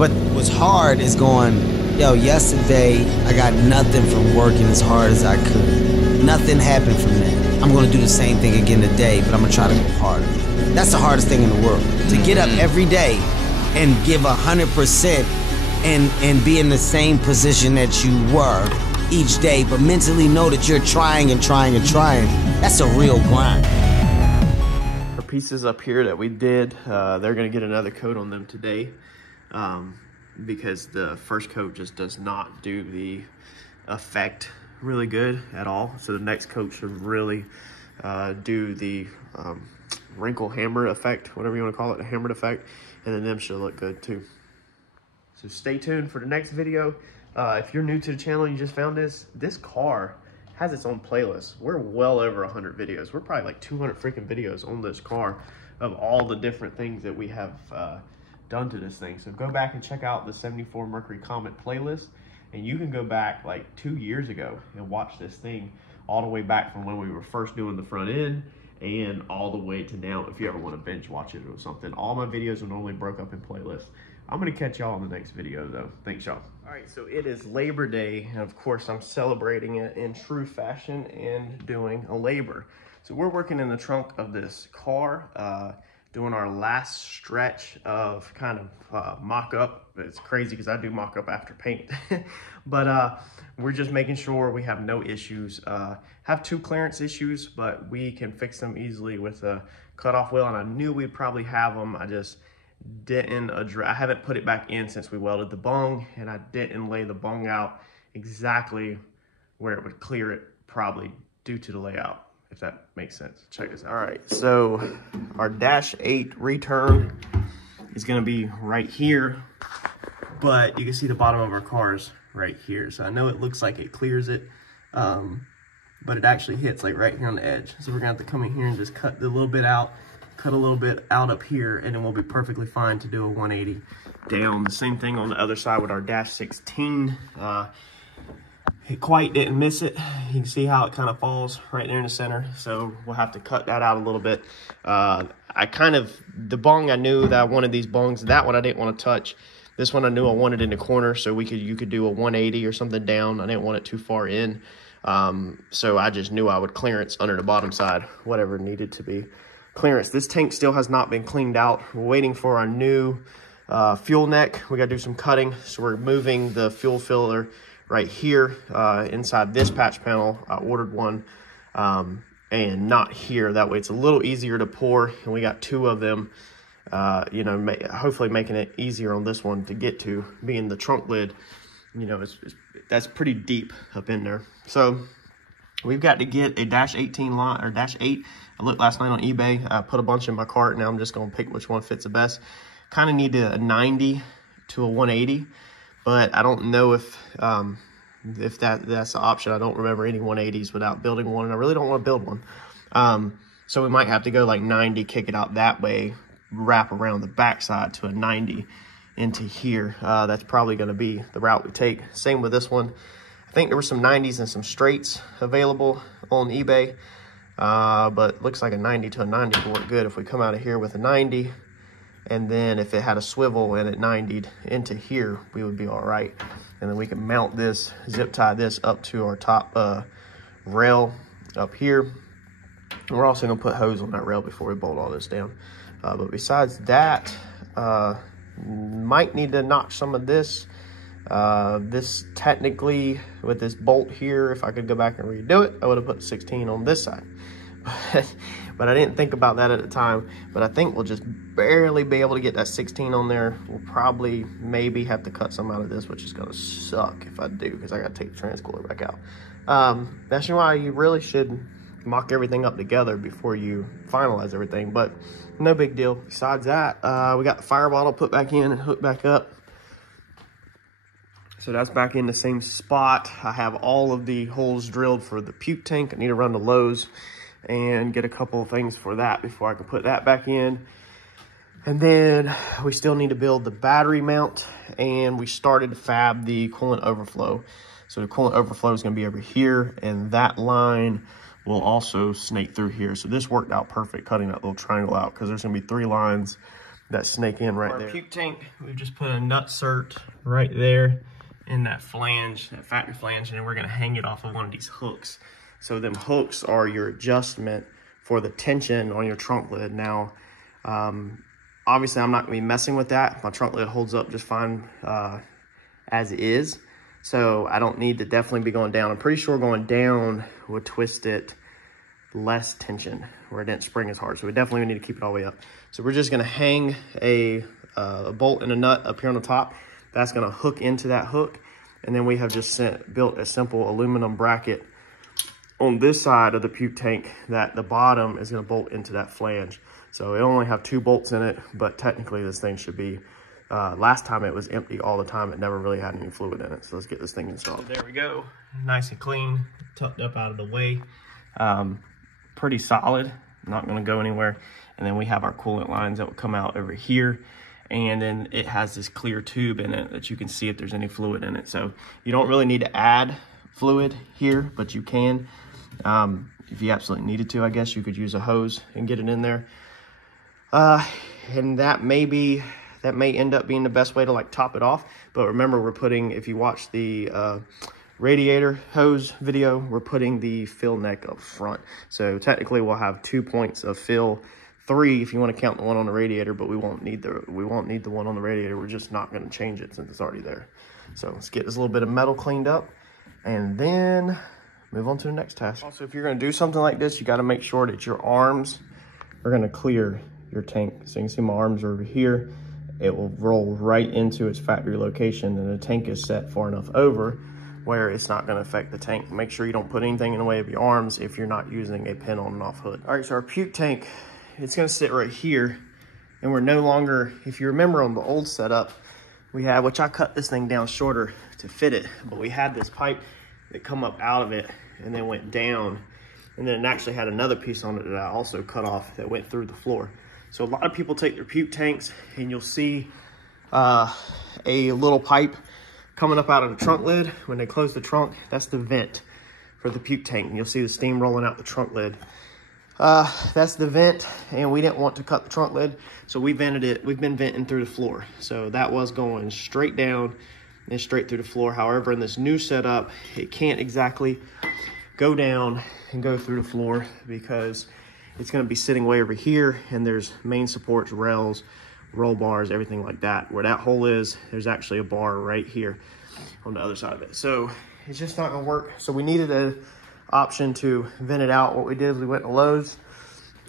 But what's hard is going, yo, yesterday I got nothing from working as hard as I could. Nothing happened from that. I'm gonna do the same thing again today, but I'm gonna try to go harder. That's the hardest thing in the world. To get up every day and give 100% and be in the same position that you were each day, but mentally know that you're trying and trying and trying. That's a real grind. Our pieces up here that we did, they're gonna get another coat on them today. Because the first coat just does not do the effect really good at all. So the next coat should really do the wrinkle hammer effect, whatever you want to call it, the hammered effect, and then them should look good too. So stay tuned for the next video. If you're new to the channel and you just found this car has its own playlist. We're well over 100 videos. We're probably like 200 freaking videos on this car of all the different things that we have done to this thing. So go back and check out the 74 Mercury Comet playlist, and you can go back like 2 years ago and watch this thing all the way back from when we were first doing the front end and all the way to now. If you ever want to binge watch it or something, all my videos are normally broke up in playlists. I'm gonna catch y'all in the next video though. Thanks y'all. All right, so it is Labor Day, and of course I'm celebrating it in true fashion and doing a labor. So we're working in the trunk of this car, doing our last stretch of kind of mock-up. It's crazy because I do mock-up after paint. But we're just making sure we have no issues. Have 2 clearance issues, but we can fix them easily with a cutoff wheel, and I knew we'd probably have them. I just didn't address, I haven't put it back in since we welded the bung, and I didn't lay the bung out exactly where it would clear it, probably due to the layout, if that makes sense. Check this out. All right, so our -8 return is gonna be right here, but you can see the bottom of our cars right here. So I know it looks like it clears it, but it actually hits like right here on the edge. So we're gonna have to come in here and just cut a little bit out, cut a little bit out up here, and then we'll be perfectly fine to do a 180 down. The same thing on the other side with our -16. It quite didn't miss it. You can see how it kind of falls right there in the center. So we'll have to cut that out a little bit. The bung, I knew that I wanted these bungs. That one I didn't want to touch. This one I knew I wanted in the corner, so you could do a 180 or something down. I didn't want it too far in. So I just knew I would clearance under the bottom side, whatever needed to be clearance. This tank still has not been cleaned out. We're waiting for our new fuel neck. We got to do some cutting. So we're moving the fuel filler right here inside this patch panel. I ordered one and not here. That way it's a little easier to pour, and we got 2 of them, you know, hopefully making it easier on this one to get to. Being the trunk lid, you know, that's pretty deep up in there. So we've got to get a -18 line, or -8. I looked last night on eBay. I put a bunch in my cart. Now I'm just going to pick which one fits the best. Kind of need a 90 to a 180, but I don't know if that's the option. I don't remember any 180s without building one, and I really don't want to build one. So we might have to go like 90, kick it out that way, wrap around the backside to a 90 into here. That's probably going to be the route we take. Same with this one. I think there were some 90s and some straights available on eBay, but looks like a 90 to a 90 would work good if we come out of here with a 90, and then if it had a swivel and it 90'd into here, we would be all right. And then we can mount this, zip tie this up to our top rail up here. And we're also gonna put hose on that rail before we bolt all this down. But besides that, might need to notch some of this. This technically, with this bolt here, if I could go back and redo it, I would have put 16 on this side. But I didn't think about that at the time. But I think we'll just barely be able to get that 16 on there. We'll probably maybe have to cut some out of this, which is gonna suck if I do, because I gotta take the transcooler back out. That's why you really should mock everything up together before you finalize everything, but no big deal. Besides that, we got the fire bottle put back in and hooked back up. So that's back in the same spot. I have all of the holes drilled for the Puke tank. I need to run to Lowe's and get a couple of things for that before I can put that back in. And then we still need to build the battery mount, and we started to fab the coolant overflow. So the coolant overflow is gonna be over here, and that line will also snake through here. So this worked out perfect, cutting that little triangle out, because there's gonna be 3 lines that snake in right there. Our puke tank, we've just put a nutsert right there in that flange, that factory flange, and then we're gonna hang it off of one of these hooks. So them hooks are your adjustment for the tension on your trunk lid. Now, obviously I'm not gonna be messing with that. My trunk lid holds up just fine as is. So I don't need to definitely be going down. I'm pretty sure going down would twist it less tension where it didn't spring as hard. So we definitely need to keep it all the way up. So we're just gonna hang a bolt and a nut up here on the top. That's gonna hook into that hook. And then we have just built a simple aluminum bracket on this side of the puke tank that the bottom is gonna bolt into that flange. So it only have 2 bolts in it, but technically this thing should be, last time it was empty all the time. It never really had any fluid in it. So let's get this thing installed. So there we go, nice and clean, tucked up out of the way. Pretty solid, not gonna go anywhere. And then we have our coolant lines that will come out over here. And then it has this clear tube in it that you can see if there's any fluid in it. So you don't really need to add fluid here, but you can. If you absolutely needed to, I guess you could use a hose and get it in there. And that may end up being the best way to like top it off. But remember, we're putting, if you watch the radiator hose video, we're putting the fill neck up front. So technically we'll have 2 points of fill, 3 if you want to count the one on the radiator, but we won't need the one on the radiator. We're just not going to change it since it's already there. So let's get this little bit of metal cleaned up and then move on to the next task. Also, if you're going to do something like this, you got to make sure that your arms are going to clear your tank. So you can see my arms are over here. It will roll right into its factory location, and the tank is set far enough over where it's not going to affect the tank. Make sure you don't put anything in the way of your arms if you're not using a pin on and off hood. All right, so our puke tank, it's going to sit right here, and we're no longer, if you remember on the old setup, we had, which I cut this thing down shorter to fit it, but we had this pipe that come up out of it and then went down, and then it actually had another piece on it that I also cut off that went through the floor. So a lot of people take their puke tanks and you'll see a little pipe coming up out of the trunk lid. When they close the trunk, that's the vent for the puke tank, and you'll see the steam rolling out the trunk lid. That's the vent, and we didn't want to cut the trunk lid, so we vented it. We've been venting through the floor. So that was going straight down and straight through the floor. However, in this new setup, it can't exactly go down and go through the floor because it's going to be sitting way over here, and there's main supports, rails, roll bars, everything like that. Where that hole is, there's actually a bar right here on the other side of it. So it's just not going to work. So we needed an option to vent it out. What we did is we went to Lowe's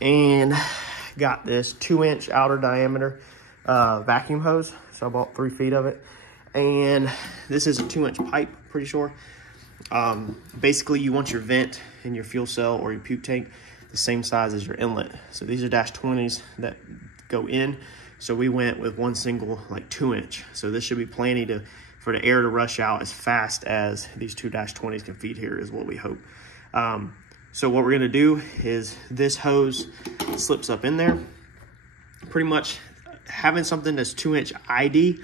and got this 2-inch outer diameter vacuum hose. So I bought 3 feet of it, and this is a 2-inch pipe, pretty sure. Basically you want your vent in your fuel cell or your puke tank the same size as your inlet. So these are -20s that go in. So we went with one single like 2-inch. So this should be plenty for the air to rush out as fast as these 2 -20s can feed here, is what we hope. So what we're gonna do is this hose slips up in there. Pretty much having something that's 2-inch ID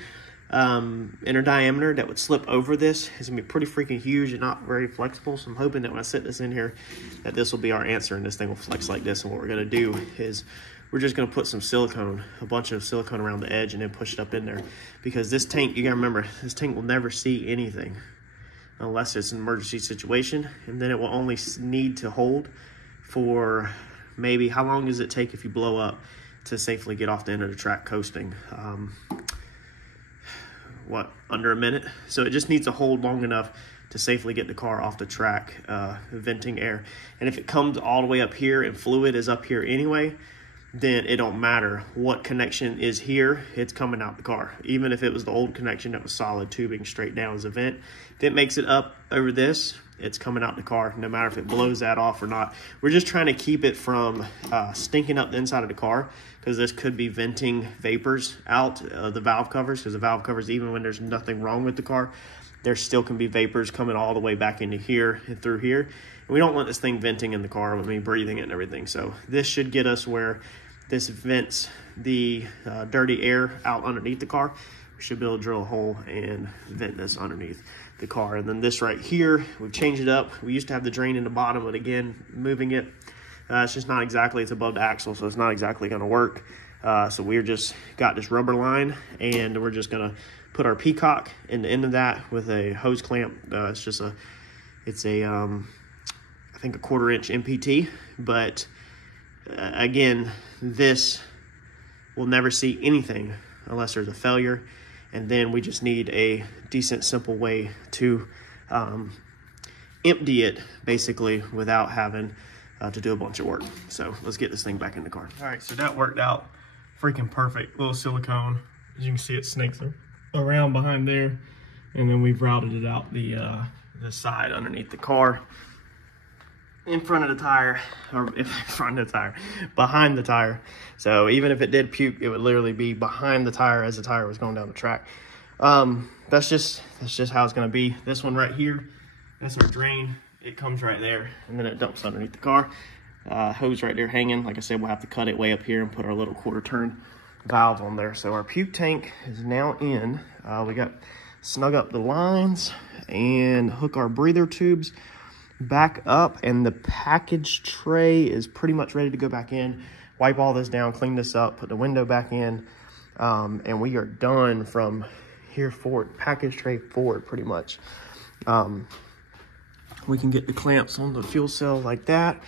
inner diameter that would slip over this is gonna be pretty freaking huge and not very flexible. So I'm hoping that when I set this in here, that this will be our answer and this thing will flex like this. And what we're gonna do is we're just gonna put some silicone, a bunch of silicone around the edge, and then push it up in there. Because this tank, you gotta remember, this tank will never see anything unless it's an emergency situation, and then it will only need to hold for maybe, how long does it take if you blow up to safely get off the end of the track coasting? What, under a minute? So it just needs to hold long enough to safely get the car off the track, venting air. And if it comes all the way up here and fluid is up here anyway, then it don't matter what connection is here, it's coming out the car. Even if it was the old connection that was solid tubing straight down as a vent, if it makes it up over this, it's coming out the car, no matter if it blows that off or not. We're just trying to keep it from stinking up the inside of the car, because this could be venting vapors out of the valve covers, because the valve covers, even when there's nothing wrong with the car, there still can be vapors coming all the way back into here and through here. And we don't want this thing venting in the car with me breathing it and everything. So this should get us where this vents the dirty air out underneath the car. We should be able to drill a hole and vent this underneath the car. And then this right here, we've changed it up. We used to have the drain in the bottom, but again, moving it, it's just not exactly, it's above the axle, so it's not exactly gonna work. So we're just got this rubber line, and we're just gonna put our peacock in the end of that with a hose clamp. It's a I think a 1/4 inch MPT, but again, this will never see anything unless there's a failure, and then we just need a decent, simple way to empty it, basically, without having to do a bunch of work. So let's get this thing back in the car. All right, so that worked out freaking perfect. Little silicone, as you can see, it snakes around behind there, and then we've routed it out the side underneath the car, in front of the tire, or in front of the tire, behind the tire. So even if it did puke, it would literally be behind the tire as the tire was going down the track. That's just how it's gonna be. This one right here, that's our drain. It comes right there, and then it dumps underneath the car. Hose right there hanging. Like I said, we'll have to cut it way up here and put our little 1/4 turn valve on there. So our puke tank is now in. We got snug up the lines and hook our breather tubes back up, and the package tray is pretty much ready to go back in. Wipe all this down, clean this up, put the window back in, and we are done from here forward, package tray forward pretty much. We can get the clamps on the fuel cell like that.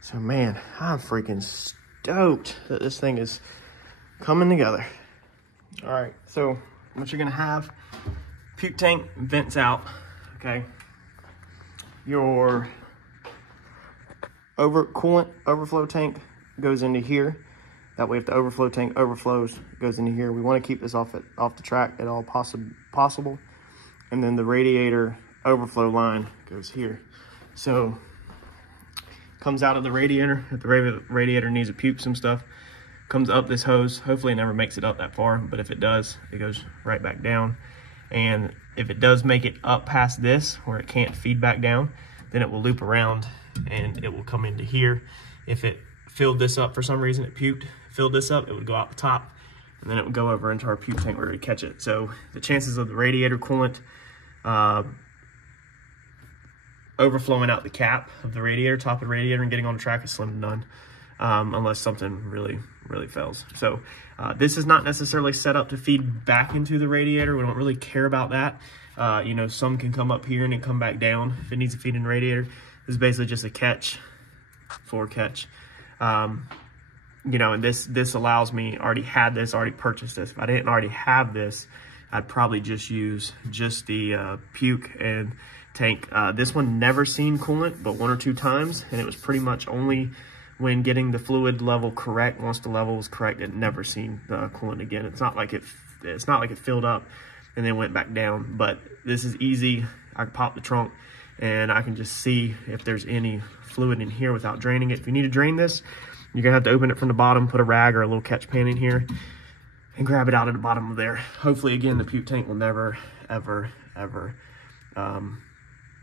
So man, I'm freaking stoked that this thing is coming together. All right, so what you're gonna have, puke tank vents out, okay? Your coolant overflow tank goes into here. That way, if the overflow tank overflows, it goes into here. We want to keep this off the track at all possible. And then the radiator overflow line goes here. So comes out of the radiator. If the radiator needs to puke some stuff, comes up this hose. Hopefully, it never makes it up that far, but if it does, it goes right back down. And if it does make it up past this, where it can't feed back down, then it will loop around and it will come into here. If it filled this up for some reason, it puked, filled this up, it would go out the top, and then it would go over into our puke tank where we catch it. So the chances of the radiator coolant overflowing out the cap of the radiator, top of the radiator, and getting on the track is slim to none, unless something really fails. So this is not necessarily set up to feed back into the radiator. We don't really care about that. You know, some can come up here and then come back down if it needs to feed in the radiator. This is basically just a catch, forward catch. You know, and this allows me, already purchased this. If I didn't already have this, I'd probably just use just the puke and tank. This one never seen coolant but 1 or 2 times, and it was pretty much only when getting the fluid level correct. Once the level was correct, it never seen the coolant again. It's not like it filled up and then went back down, but this is easy. I can pop the trunk and I can just see if there's any fluid in here without draining it. If you need to drain this, you're gonna have to open it from the bottom, put a rag or a little catch pan in here and grab it out of the bottom of there. Hopefully, again, the puke tank will never, ever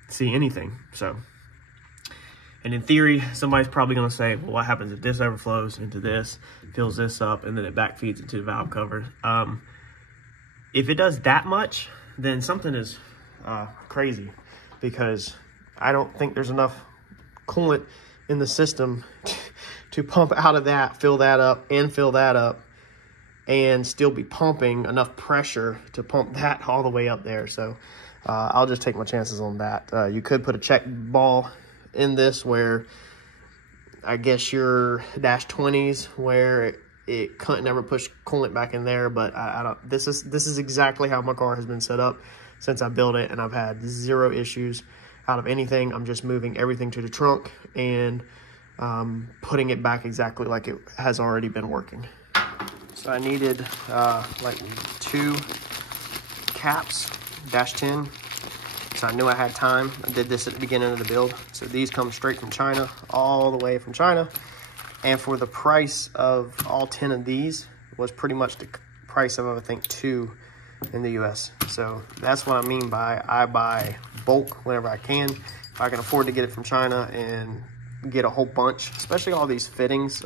see anything. So, and in theory, somebody's probably gonna say, well, what happens if this overflows into this, fills this up, and then it back feeds into the valve cover? If it does that much, then something is crazy, because I don't think there's enough coolant in the system to pump out of that, fill that up, and still be pumping enough pressure to pump that all the way up there. So I'll just take my chances on that. You could put a check ball in this where I guess your dash 20s where it couldn't never push coolant back in there, but I don't. This is exactly how my car has been set up since I built it, and I've had 0 issues out of anything. I'm just moving everything to the trunk and putting it back exactly like it has already been working. So I needed like 2 caps, dash 10. So I knew I had time. I did this at the beginning of the build. So these come straight from China, all the way from China. And for the price of all 10 of these was pretty much the price of, I think, 2 in the US. So that's what I mean by I buy bulk whenever I can. If I can afford to get it from China and get a whole bunch, especially all these fittings,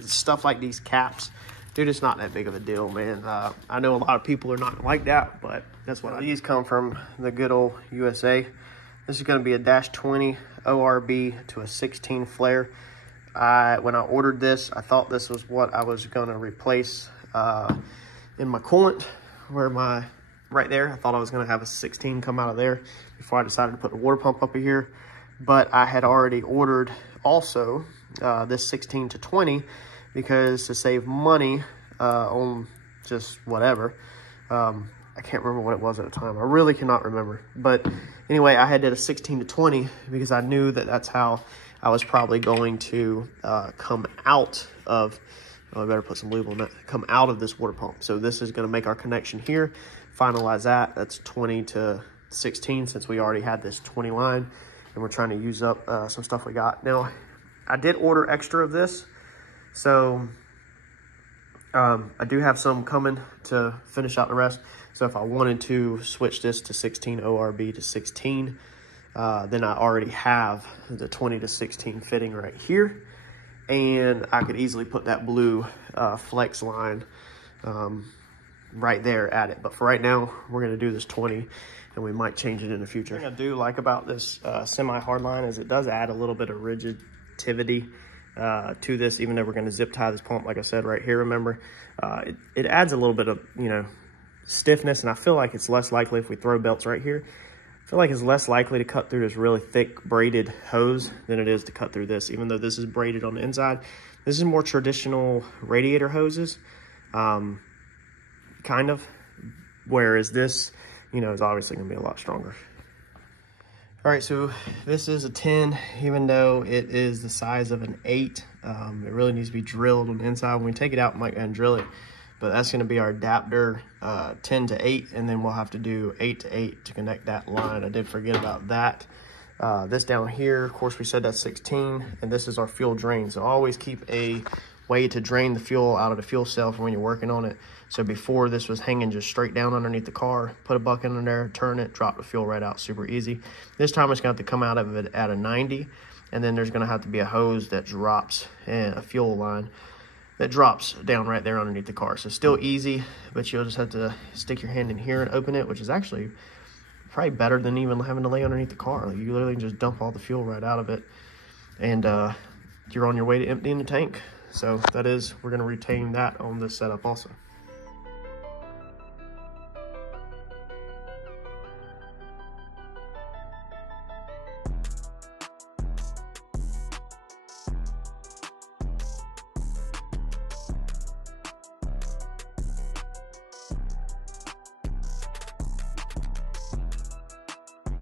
stuff like these caps, dude, it's not that big of a deal, man. I know a lot of people are not like that, but that's what these come from the good old USA. This is going to be a dash 20 ORB to a 16 flare. when I ordered this, I thought this was what I was gonna replace in my coolant, right there. I thought I was gonna have a 16 come out of there before I decided to put the water pump up here. But I had already ordered also this 16 to 20 because to save money on just whatever. I can't remember what it was at the time. I really cannot remember. But anyway, I had did a 16 to 20 because I knew that that's how I was probably going to come out of, oh, I better put some lube on that, come out of this water pump. So this is going to make our connection here, finalize that. That's 20 to 16 since we already had this 20 line and we're trying to use up some stuff we got. Now, I did order extra of this. So I do have some coming to finish out the rest. So if I wanted to switch this to 16 ORB to 16, then I already have the 20 to 16 fitting right here. And I could easily put that blue flex line right there at it. But for right now, we're gonna do this 20 and we might change it in the future. What I do like about this semi-hard line is it does add a little bit of rigidity to this, even though we're going to zip tie this pump, like I said, right here, remember, it adds a little bit of, you know, stiffness, and I feel like it's less likely if we throw belts right here. I feel like it's less likely to cut through this really thick braided hose than it is to cut through this, even though this is braided on the inside. This is more traditional radiator hoses, kind of, whereas this, you know, is obviously going to be a lot stronger. All right, so this is a 10, even though it is the size of an 8. It really needs to be drilled on the inside. When we take it out, we might go and drill it, but that's gonna be our adapter 10 to 8, and then we'll have to do 8 to 8 to connect that line. I did forget about that. This down here, of course, we said that's 16, and this is our fuel drain. So always keep a way to drain the fuel out of the fuel cell for when you're working on it. So before, this was hanging just straight down underneath the car. Put a bucket in there, turn it, drop the fuel right out, super easy. This time it's going to have to come out of it at a 90, and then there's going to have to be a hose that drops, and a fuel line that drops down right there underneath the car. So still easy, but you'll just have to stick your hand in here and open it, which is actually probably better than even having to lay underneath the car. Like, you literally just dump all the fuel right out of it, and you're on your way to emptying the tank. So that is, we're going to retain that on this setup also.